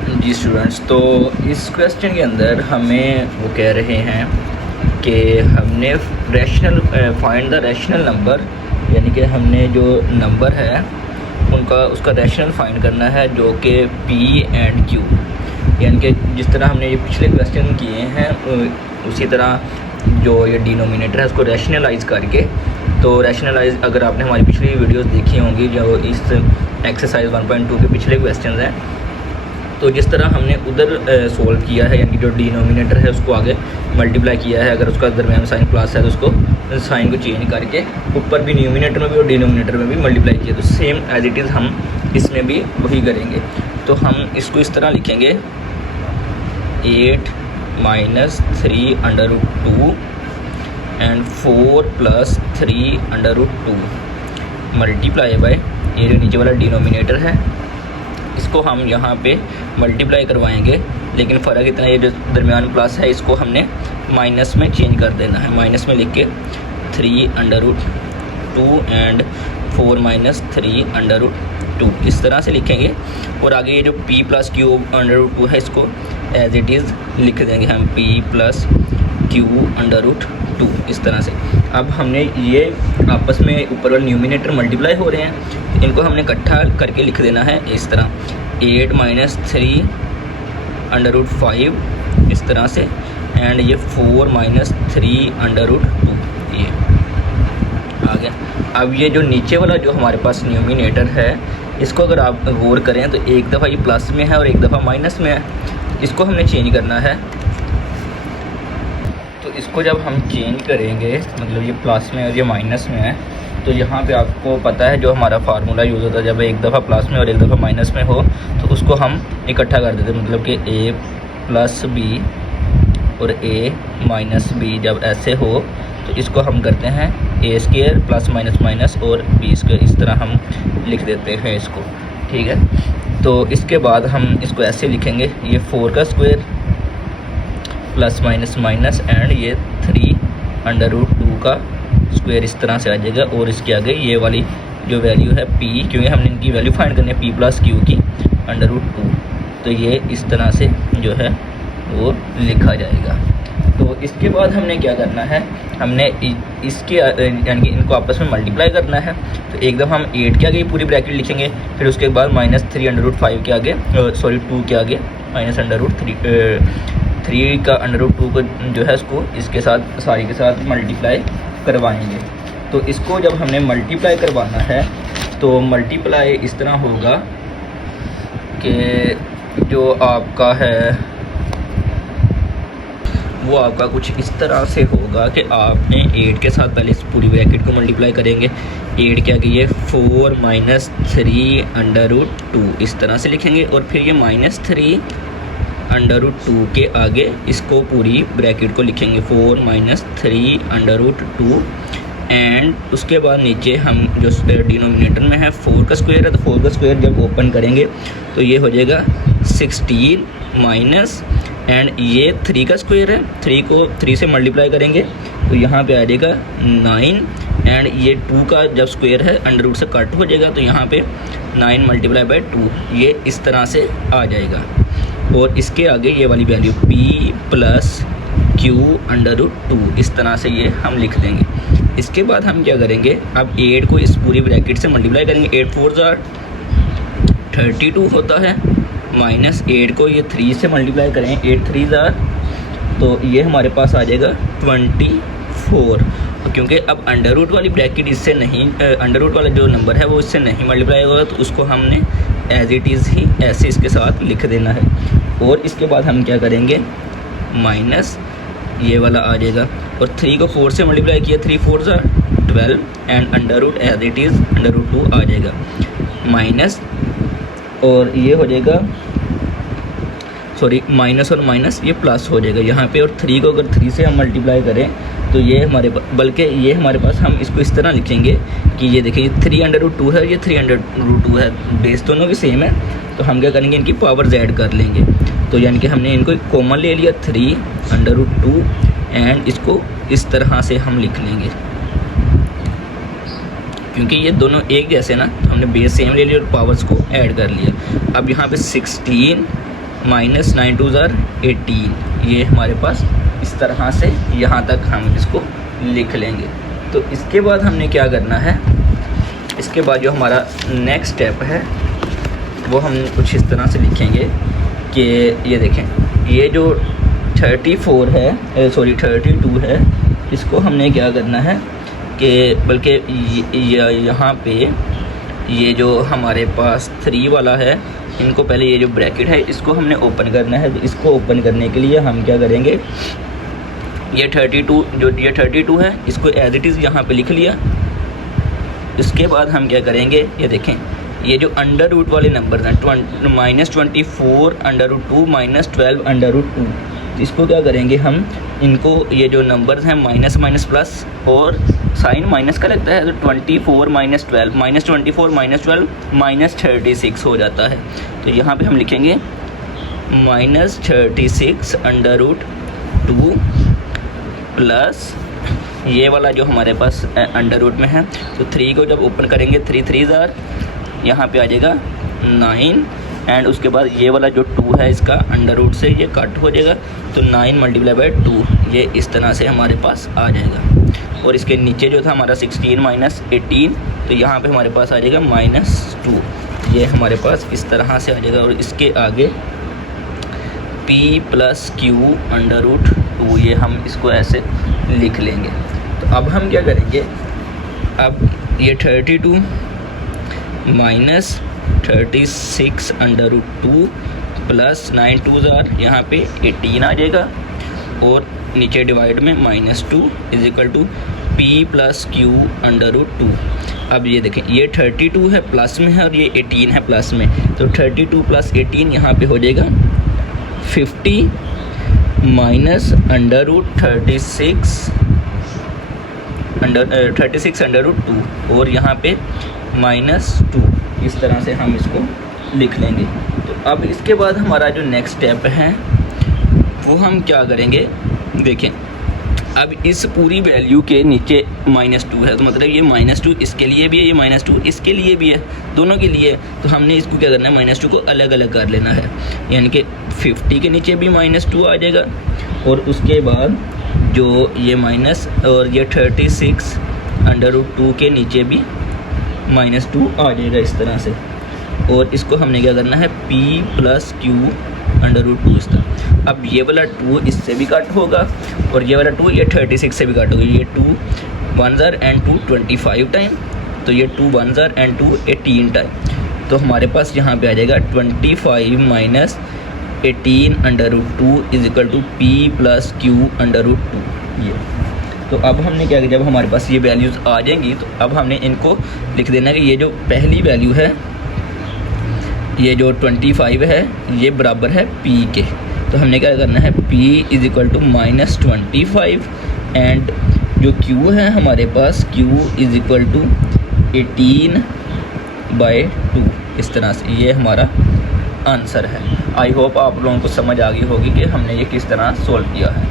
जी students, तो इस question के अंदर हमें वो कह रहे हैं कि हमने rational find the rational number, यानी कि हमने जो नंबर है उसका रैशनल फाइंड करना है जो कि पी एंड क्यू, यानी कि जिस तरह हमने ये पिछले क्वेश्चन किए हैं उसी तरह जो ये डिनोमिनेटर है उसको रैशनलाइज करके। तो रैशनलाइज अगर आपने हमारी पिछली वीडियोस देखी होंगी जो इस एक्सरसाइज 1.2 के पिछले क्वेश्चन हैं, तो जिस तरह हमने उधर सोल्व किया है, यानी कि जो डिनोमिनेटर है उसको आगे मल्टीप्लाई किया है, अगर उसका दरमियान साइन प्लस है तो उसको साइन को चेंज करके ऊपर भी न्यूमिनेटर में भी और डिनोमिनेटर में भी मल्टीप्लाई किया, तो सेम एज इट इज़ हम इसमें भी वही करेंगे। तो हम इसको इस तरह लिखेंगे 8 - 3 √ 2 एंड 4 + 3 √ 2 मल्टीप्लाई बाय ये जो नीचे वाला डिनोमिनेटर है इसको हम यहाँ पे मल्टीप्लाई करवाएंगे, लेकिन फ़र्क इतना, ये जो दरमियान प्लस है इसको हमने माइनस में चेंज कर देना है। माइनस में लिख के 3 √ 2 एंड 4 - 3 √ 2 इस तरह से लिखेंगे। और आगे ये जो p + q √ 2 है इसको एज इट इज़ लिख देंगे हम p + q √ 2 इस तरह से। अब हमने ये आपस में ऊपर वाले न्यूमिनेटर मल्टीप्लाई हो रहे हैं, इनको हमने इकट्ठा करके लिख देना है इस तरह 8 - 3 √ 5 इस तरह से, एंड ये 4 - 3 √ 2 ये आ गया। अब ये जो नीचे वाला जो हमारे पास न्यूमिनेटर है इसको अगर आप गौर करें तो एक दफ़ा ये प्लस में है और एक दफ़ा माइनस में है, इसको हमने चेंज करना है। तो इसको जब हम चेंज करेंगे, मतलब ये प्लस में और ये माइनस में है, तो यहाँ पे आपको पता है जो हमारा फार्मूला यूज़ होता है, जब एक दफ़ा प्लस में और एक दफ़ा माइनस में हो तो उसको हम इकट्ठा कर देते हैं, मतलब कि a + b और a - b जब ऐसे हो तो इसको हम करते हैं a² + - और b², इस तरह हम लिख देते हैं इसको, ठीक है। तो इसके बाद हम इसको ऐसे लिखेंगे, ये 4 का स्क्वायर ± एंड ये 3 √ 2 का स्क्वायर इस तरह से आ जाएगा। और इसके आगे ये वाली जो वैल्यू है p, क्योंकि हमने इनकी वैल्यू फाइंड करनी है p + q की √ 2, तो ये इस तरह से जो है वो लिखा जाएगा। तो इसके बाद हमने क्या करना है, हमने इसके यानी कि इनको आपस में मल्टीप्लाई करना है। तो एक दफ़ा हम 8 के आगे पूरी ब्रैकेट लिखेंगे, फिर उसके बाद -3 √ 5 के आगे 2 के आगे -3 का √ 2 को जो है उसको इसके साथ सारी के साथ मल्टीप्लाई करवाएंगे। तो इसको जब हमने मल्टीप्लाई करवाना है तो मल्टीप्लाई इस तरह होगा कि जो आपका है वो आपका कुछ इस तरह से होगा कि आपने 8 के साथ पहले इस पूरी ब्रैकेट को मल्टीप्लाई करेंगे, 8 के आगे ये 4 - 3 √ 2 इस तरह से लिखेंगे, और फिर ये -3 √ 2 के आगे इसको पूरी ब्रैकेट को लिखेंगे 4 - 3 √ 2, एंड उसके बाद नीचे हम जो डिनोमिनेटर में है 4 का स्क्वायर है, तो 4 का स्क्वायर जब ओपन करेंगे तो ये हो जाएगा 16 माइनस, एंड ये 3 का स्क्वायर है, 3 को 3 से मल्टीप्लाई करेंगे तो यहाँ पे आ जाएगा 9, एंड ये 2 का जब स्क्वायर है √ से कट हो जाएगा तो यहाँ पे 9 × 2 ये इस तरह से आ जाएगा। और इसके आगे ये वाली वैल्यू p + q √ 2 इस तरह से ये हम लिख देंगे। इसके बाद हम क्या करेंगे, अब 8 को इस पूरी ब्रैकेट से मल्टीप्लाई करेंगे, 8 4 = 32 होता है, -8 को ये 3 से मल्टीप्लाई करें 8 3 = तो ये हमारे पास आ जाएगा 24। क्योंकि अब √ वाली ब्रैकेट इससे नहीं, √ वाला जो नंबर है वो इससे नहीं मल्टीप्लाई होगा, तो उसको हमने एज इट इज़ ही ऐसे इसके साथ लिख देना है। और इसके बाद हम क्या करेंगे, माइनस ये वाला आ जाएगा, और 3 को 4 से मल्टीप्लाई किया, 3 4 = 12, एंड √ एज इट इज़ √ 2 आ जाएगा, माइनस और ये हो जाएगा, सॉरी माइनस और माइनस ये प्लस हो जाएगा यहाँ पे। और 3 को अगर 3 से हम मल्टीप्लाई करें तो ये बल्कि ये हमारे पास हम इसको इस तरह लिखेंगे कि ये देखिए ये 3 √ 2 है और ये 3 √ 2 है, बेस दोनों की सेम है, तो हम क्या करेंगे इनकी पावर्स ऐड कर लेंगे। तो यानी कि हमने इनको कॉमन ले लिया 3 √ 2, एंड इसको इस तरह से हम लिख लेंगे, क्योंकि ये दोनों एक जैसे ना, तो हमने बेस सेम ले लिया और पावर्स को ऐड कर लिया। अब यहाँ पे 16 माइनस 9 2 ज़ार 18, ये हमारे पास इस तरह से यहाँ तक हम इसको लिख लेंगे। तो इसके बाद हमने क्या करना है, इसके बाद जो हमारा नेक्स्ट स्टेप है वो हम कुछ इस तरह से लिखेंगे कि ये देखें, ये जो 32 है, इसको हमने क्या करना है कि बल्कि यहाँ पे ये जो हमारे पास 3 वाला है, इनको पहले ये जो ब्रैकेट है इसको हमने ओपन करना है। तो इसको ओपन करने के लिए हम क्या करेंगे, ये 32 है, इसको एज इट इज़ यहाँ पे लिख लिया। इसके बाद हम क्या करेंगे, ये देखें, ये जो अंडर रूट वाले नंबर हैं, -24 अंडर रूट 2 -12 अंडर रूट 2, इसको क्या करेंगे हम, इनको ये जो नंबर्स हैं माइनस माइनस प्लस और साइन माइनस का लगता है, तो 24 - 12 -36 हो जाता है। तो यहाँ पे हम लिखेंगे -36 अंडर रूट 2 प्लस ये वाला जो हमारे पास अंडर रूट में है, तो 3 को जब ओपन करेंगे 3 3 ज़ार, यहाँ पे आ जाएगा 9, एंड उसके बाद ये वाला जो 2 है इसका अंडर रूट से ये कट हो जाएगा, तो 9 × 2 ये इस तरह से हमारे पास आ जाएगा। और इसके नीचे जो था हमारा 16 - 18, तो यहाँ पे हमारे पास आ जाएगा -2, ये हमारे पास इस तरह से आ जाएगा। और इसके आगे p + q अंडर रूट 2, ये हम इसको ऐसे लिख लेंगे। तो अब हम क्या करेंगे, अब ये 32 - 36 अंडर रूट 2 प्लस 9 2 ज़ार यहाँ पे 18 आ जाएगा, और नीचे डिवाइड में -2 = p + q अंडर रूट 2। अब ये देखें, ये 32 है प्लस में है और ये 18 है प्लस में, तो 32 + 18 यहाँ पे हो जाएगा 50 minus under root 36 under root 2 और यहाँ पे -2, इस तरह से हम इसको लिख लेंगे। तो अब इसके बाद हमारा जो नेक्स्ट स्टेप है वो हम क्या करेंगे, देखें, अब इस पूरी वैल्यू के नीचे -2 है, तो मतलब ये -2 इसके लिए भी है, ये -2 इसके लिए भी है, दोनों के लिए। तो हमने इसको क्या करना है, -2 को अलग अलग कर लेना है, यानी कि 50 के नीचे भी -2 आ जाएगा, और उसके बाद जो ये माइनस और ये 36 अंडर रूट 2 के नीचे भी -2 आ जाएगा इस तरह से। और इसको हमने क्या करना है, p + q अंडर रूट 2 इस तरह। अब ये वाला 2 इससे भी कट होगा, और ये वाला 2 ये 36 से भी कट होगा, ये 2 1 ज़ार एंड 2 25 टाइम, तो ये 2 1 ज़ार एंड 2 18 टाइम। तो हमारे पास यहाँ पे आ जाएगा 25 - 18 under root 2 = p + q under root 2 ये। तो अब हमने क्या किया, जब हमारे पास ये वैल्यूज़ आ जाएंगी तो अब हमने इनको लिख देना कि ये जो पहली वैल्यू है, ये जो 25 है, ये बराबर है p के। तो हमने क्या करना है, p = -25 एंड जो q है हमारे पास, q = 18/2, इस तरह से ये हमारा आंसर है। आई होप आप लोगों को समझ आ गई होगी कि हमने ये किस तरह सोल्व किया है।